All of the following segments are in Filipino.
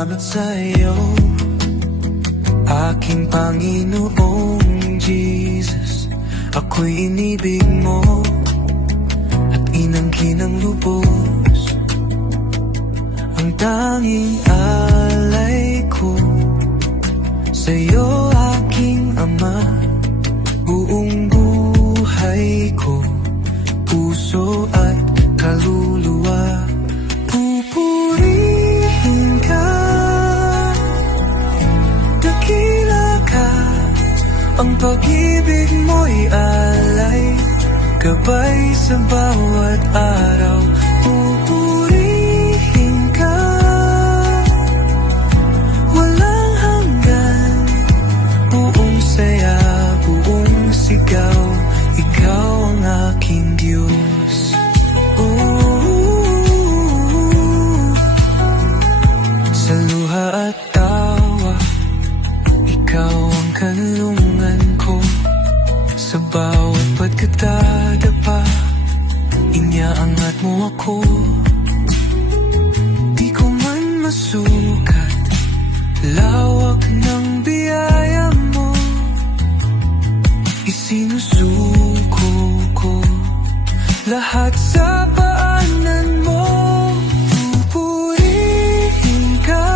salamat sa'yo, aking Panginoong Jesus. Ako'y inibig mo at inangkin ng lubos. Ang tanging alay ko sa'yo, aking Ama. Buong buhay ko, puso at kaluluwa, pupurihin ka. Dakila ka, ang pag-ibig mo'y alay, gabay sa bawat araw. Pupurihin ka, walang hanggan, buong saya, buong sigaw, ikaw ang aking Diyos. Sa luha at tawa, ikaw ang kanlungan ko. Sa bawat pagkatadapa, iniaangat mo ako. Di ko man masukat lawak ng biyaya mo, isinusuko ko lahat sa paanan mo. Pupurihin ka,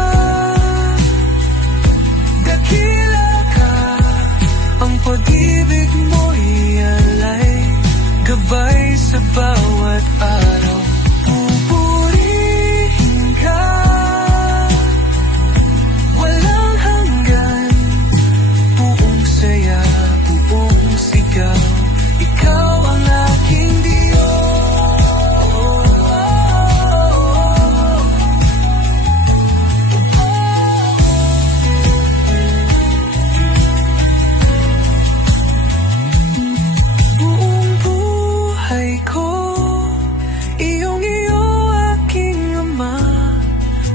dakila ka, ang pag-ibig mo'y alay, gabay sa bawat araw. Pupurihin ka, walang hanggan, buong saya, buong sigaw, ikaw ang aking Diyos. Buong buhay ko, iyong-iyo aking Ama.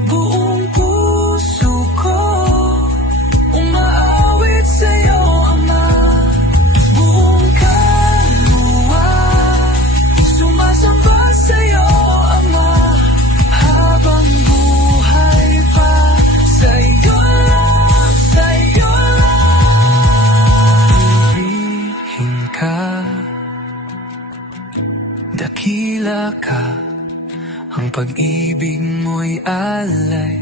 Buong puso ko, umaawit sa'yo, Ama. Buong kaluluwa, sumasamba sa'yo, Ama. Habang buhay pa, sa'yo lang, sa'yo lang. Purihin ka, dakila ka, ang pag-ibig mo'y alay,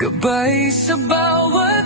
gabay sa bawat